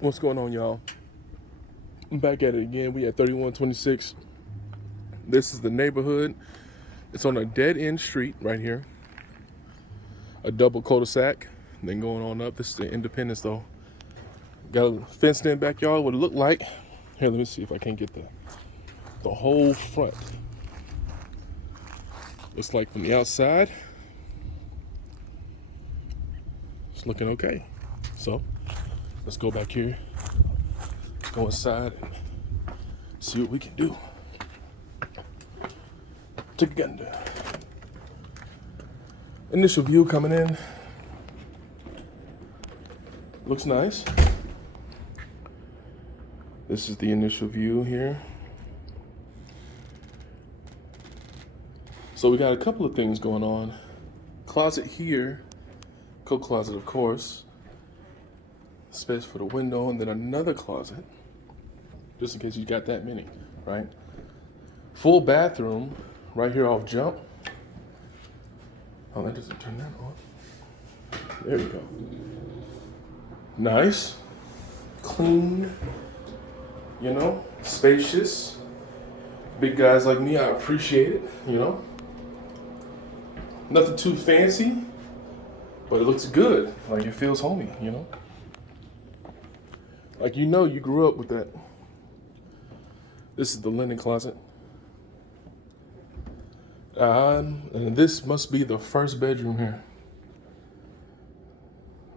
What's going on, y'all? I'm back at it again. We at 3126. This is the neighborhood. It's on a dead end street right here. A double cul-de-sac. Then going on up. This is the Independence though. Got a fenced in backyard. What it look like. Here, let me see if I can get the whole front. It's like from the outside. It's looking okay. So let's go back here. Let's go inside and see what we can do. Together. Initial view coming in. Looks nice. This is the initial view here. So we got a couple of things going on. Closet here, coat closet of course. Space for the window, and then another closet, just in case you got that many, right? Full bathroom right here off jump. Oh, that doesn't turn that on. There we go. Nice, clean, spacious. Big guys like me, I appreciate it, Nothing too fancy, but it looks good. Like it feels homey. Like you grew up with that. This is the linen closet. And this must be the first bedroom here.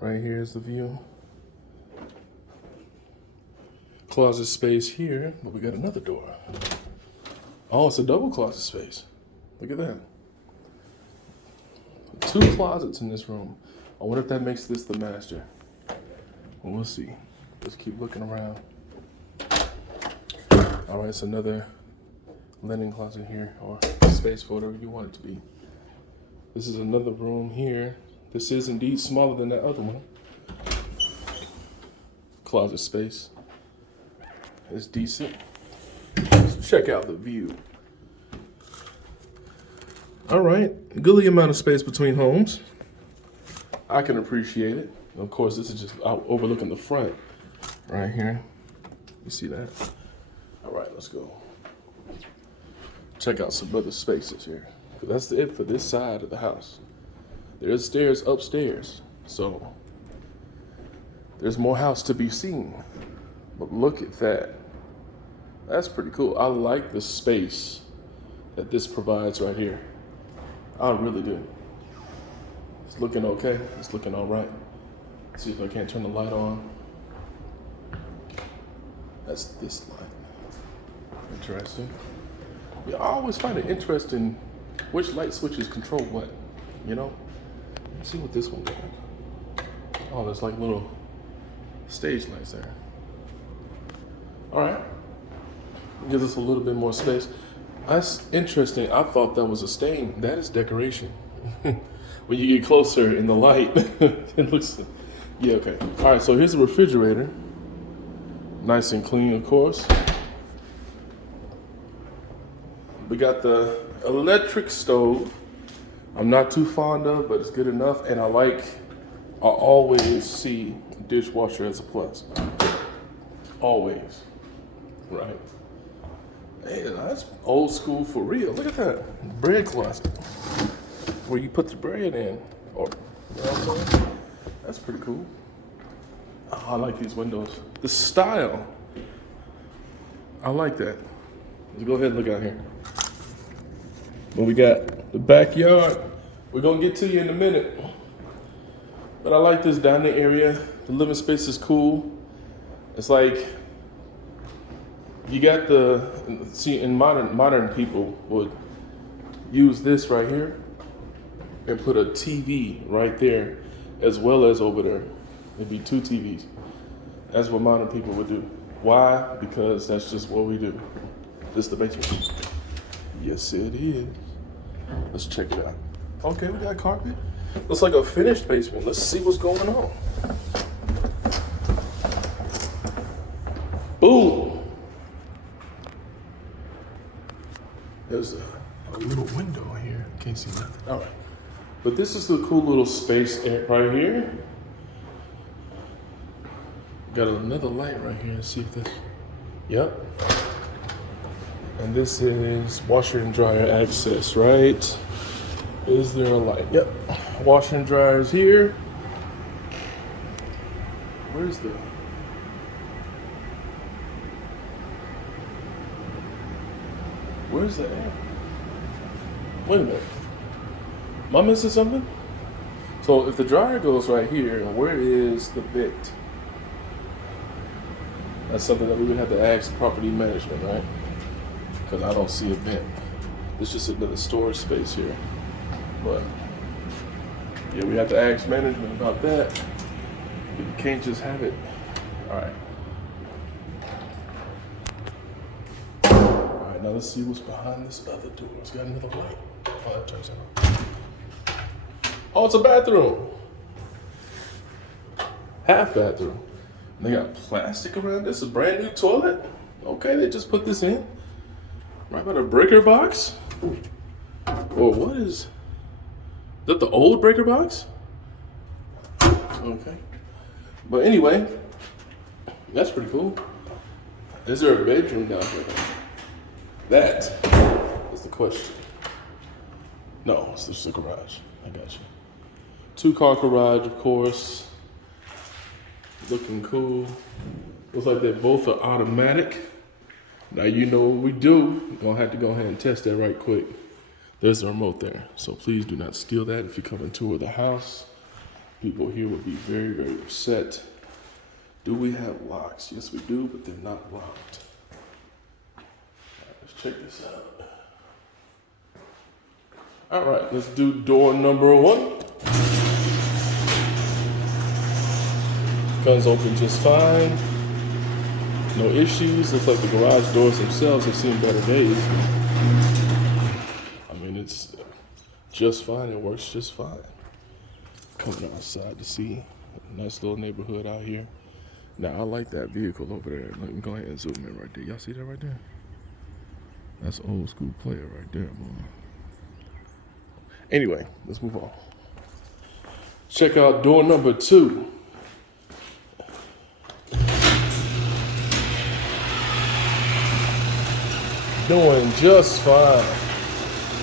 Right here is the view. Closet space here, but we got another door. Oh, it's a double closet space. Look at that. 2 closets in this room. I wonder if that makes this the master. Well, we'll see. Just keep looking around. All right, it's another linen closet here, or space for whatever you want it to be. This is another room here. This is indeed smaller than that other one. Closet space. It's decent. Let's check out the view. All right, goodly amount of space between homes. I can appreciate it. Of course, this is just overlooking the front right here. You see that? All right, let's go. Check out some other spaces here. That's it for this side of the house. There's stairs upstairs, so there's more house to be seen. But look at that. That's pretty cool. I like the space that this provides right here. I really do. It's looking okay. It's looking all right. Let's see if I can't turn the light on. That's this light. Interesting. Yeah, I always find it interesting which light switches control what, Let's see what this one got. Oh, there's like little stage lights there. All right. Gives us a little bit more space. That's interesting. I thought that was a stain. That is decoration. When you get closer in the light, it looks, yeah, okay. All right, so here's the refrigerator. Nice and clean, of course. We got the electric stove. I'm not too fond of, but it's good enough. And I always see dishwasher as a plus. Always, right? Hey, that's old school for real. Look at that. Bread closet. Where you put the bread in. Or, you know what I'm saying? That's pretty cool. Oh, I like these windows. The style. I like that. Let's go ahead and look out here. But we got the backyard. We're gonna get to you in a minute. But I like this dining area. The living space is cool. It's like, you got in modern people would use this right here and put a TV right there as well as over there. It'd be 2 TVs. That's what modern people would do. Why? Because that's just what we do. This is the basement. Yes, it is. Let's check it out. Okay, we got carpet. Looks like a finished basement. Let's see what's going on. Boom. There's a little window here. Can't see nothing. All right. But this is the cool little space right here. Got another light right here. Let's see if this. Yep. And this is washer and dryer access, right? Is there a light? Yep. Washer and dryer is here. Where's the? Where's the air? Wait a minute. Am I missing something? So if the dryer goes right here, where is the vent? That's something that we would have to ask property management, right? Because I don't see a vent. There's just another storage space here. But yeah, we have to ask management about that. You can't just have it. All right. All right, now let's see what's behind this other door. It's got another light. Oh, that turns it on. Oh, it's a bathroom. Half bathroom. And they got plastic around this. A brand new toilet. Okay, they just put this in. Right by the breaker box. Oh, what is that? The old breaker box? Okay. But anyway, that's pretty cool. Is there a bedroom down here? That is the question. No, it's just a garage. I got you. 2-car garage, of course. Looking cool. Looks like they both are automatic. Now you know what we do. We're gonna have to go ahead and test that right quick. There's the remote there. So please do not steal that if you come and tour the house. People here would be very, very upset. Do we have locks? Yes, we do, but they're not locked. All right, let's check this out. All right, let's do door number 1. Guns open just fine. No issues. Looks like the garage doors themselves have seen better days. I mean, it's just fine. It works just fine. Coming outside to see a nice little neighborhood out here. Now, I like that vehicle over there. Let me go ahead and zoom in right there. Y'all see that right there? That's an old school player right there, boy. Anyway, let's move on. Check out door number 2. Doing just fine.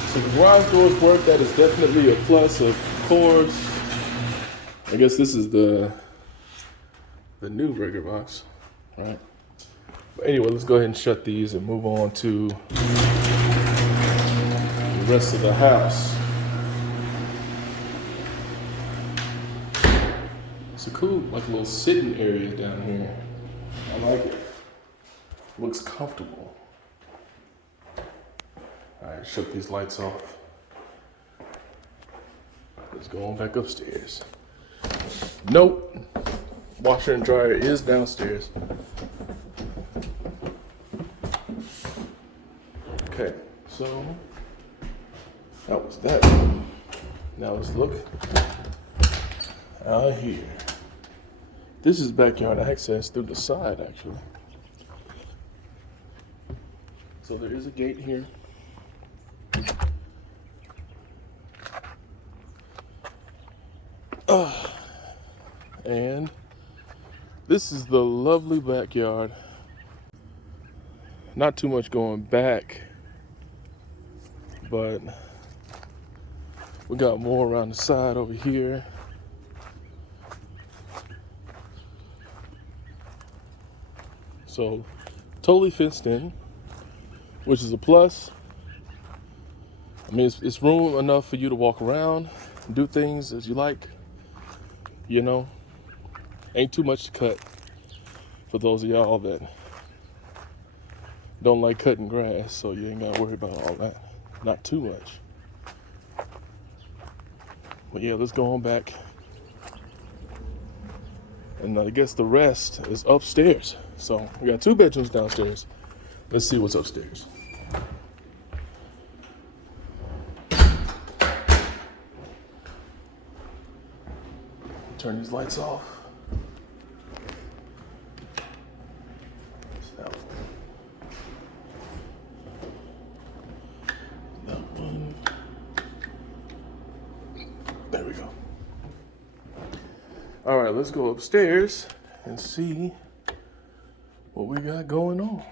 So the garage doors work. That is definitely a plus, of course. I guess this is the new breaker box, right? But anyway, let's go ahead and shut these and move on to the rest of the house. It's a cool, like, little sitting area down here. I like it. Looks comfortable. All right, shut these lights off. Let's go on back upstairs. Nope. Washer and dryer is downstairs. Okay, so that was that. Now let's look out here. This is backyard access through the side, actually. So there is a gate here. And this is the lovely backyard. Not too much going back, but we got more around the side over here. So totally fenced in, which is a plus. I mean, it's room enough for you to walk around, do things as you like, you know. Ain't too much to cut for those of y'all that don't like cutting grass, so you ain't gotta worry about all that. Not too much. But yeah, let's go on back. And I guess the rest is upstairs. So we got 2 bedrooms downstairs. Let's see what's upstairs. Turn these lights off. That one. There we go. All right, let's go upstairs and see what we got going on.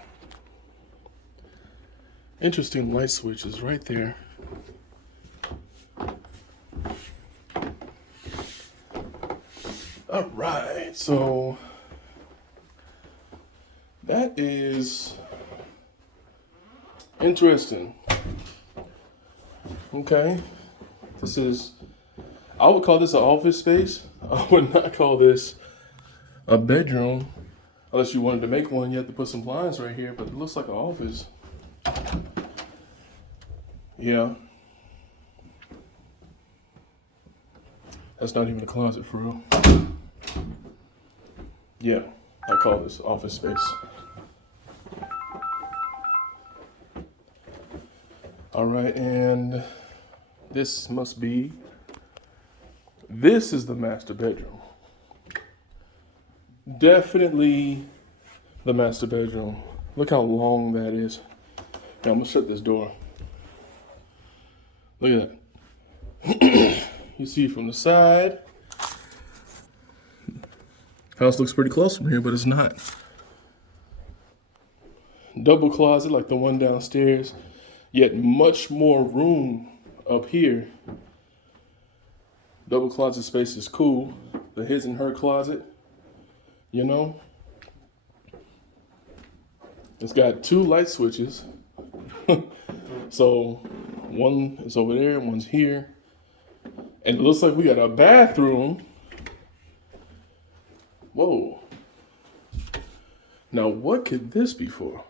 Interesting light switches right there. All right, so that is interesting. Okay, I would call this an office space. I would not call this a bedroom. Unless you wanted to make one, you have to put some blinds right here, but it looks like an office. Yeah. That's not even a closet for real. Yeah, I call this office space. All right, and this is the master bedroom. Definitely the master bedroom. Look how long that is. Now I'm gonna shut this door. Look at that. You see from the side. House looks pretty close from here, but it's not. Double closet like the one downstairs, yet much more room up here. Double closet space is cool. The his and her closet, you know. It's got 2 light switches. So one is over there, one's here. And it looks like we got a bathroom. Whoa. Now what could this be for?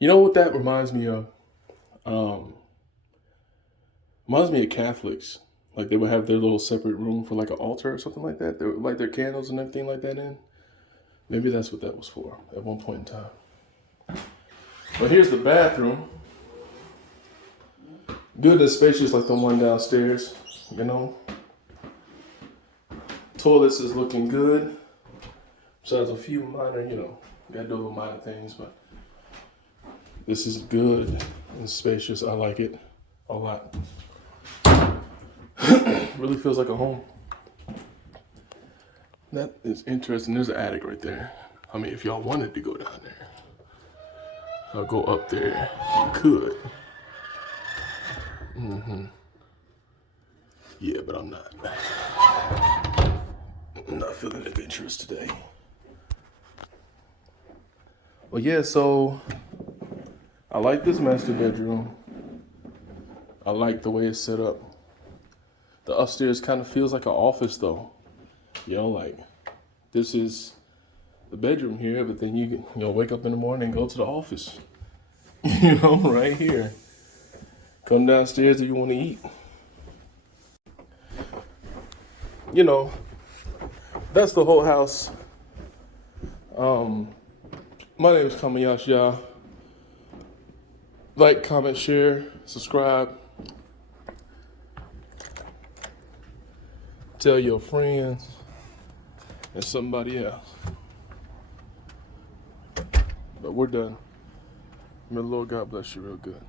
You know what that reminds me of? Reminds me of Catholics. Like they would have their little separate room for like an altar or something like that. They would light their candles and everything like that in. Maybe that's what that was for at one point in time. But here's the bathroom. Good and spacious like the one downstairs, you know. Toilets is looking good. Besides a few minor, you know, gotta do little minor things, but this is good and spacious. I like it a lot. Really feels like a home. That is interesting. There's an attic right there. I mean, if y'all wanted to go down there, I'll go up there. You could. Yeah, but I'm not. I'm not feeling adventurous today. Well, yeah, so I like this master bedroom. I like the way it's set up. The upstairs kind of feels like an office though. You know, like this is the bedroom here, but then you wake up in the morning and go to the office. You know, right here. Come downstairs if you want to eat. You know, that's the whole house. My name is Kamayashi. Like, comment, share, subscribe. Tell your friends and somebody else. But we're done. May the Lord God bless you real good.